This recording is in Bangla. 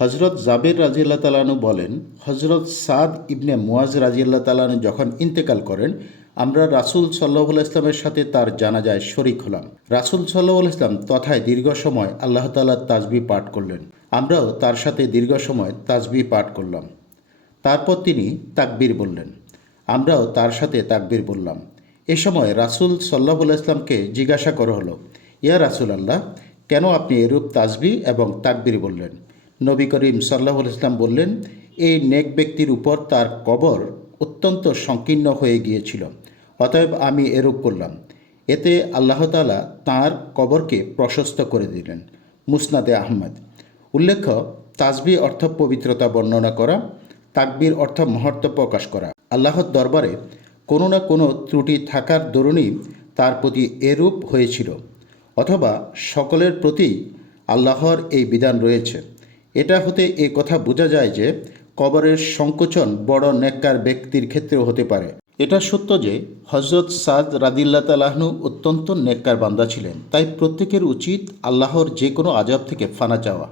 হজরত জাবির রাজিয়াল্লাহ তালানু বলেন হজরত সাদ ইবনে মুয়াজ রাজিয়াল্লাহ তালানু যখন ইন্তেকাল করেন, আমরা রাসুল সাল্লাহ ইসলামের সাথে তার জানাজায় শরিক হলাম। রাসুল সাল্লাহ ইসলাম তথায় দীর্ঘ সময় আল্লাহ তাল্লাহ তাজবি পাঠ করলেন। আমরাও তার সাথে দীর্ঘ সময় তাজবি পাঠ করলাম। তারপর তিনি তাকবীর বললেন। আমরাও তার সাথে তাকবীর বললাম। এ সময় রাসুল সাল্লাহ ইসলামকে জিজ্ঞাসা করা হলো, ইয়া রাসুল আল্লাহ কেন আপনি এরূপ তাজবি এবং তাকবীর বললেন? নবী করিম সাল্লাহ ইসলাম বললেন, এই নেক ব্যক্তির উপর তার কবর অত্যন্ত সংকীর্ণ হয়ে গিয়েছিল, অতএব আমি এরূপ করলাম। এতে আল্লাহ তালা তাঁর কবরকে প্রশস্ত করে দিলেন। মুসনাদে আহমদ। উল্লেখ্য, তাজবি অর্থ পবিত্রতা বর্ণনা করা, তাকবির অর্থ মহত্ব প্রকাশ করা। আল্লাহর দরবারে কোনো না কোনো ত্রুটি থাকার দরুনই তার প্রতি এরূপ হয়েছিল, অথবা সকলের প্রতি আল্লাহর এই বিধান রয়েছে। এটা হতে এ কথা বোঝা যায় যে কবরের সংকোচন বড় নেককার ব্যক্তির ক্ষেত্রেও হতে পারে। এটা সত্য যে হজরত সাদ রাদিল্লা তালাহনু অত্যন্ত নেককার বান্দা ছিলেন। তাই প্রত্যেকের উচিত আল্লাহর যে কোনো আজাব থেকে ফানা চাওয়া।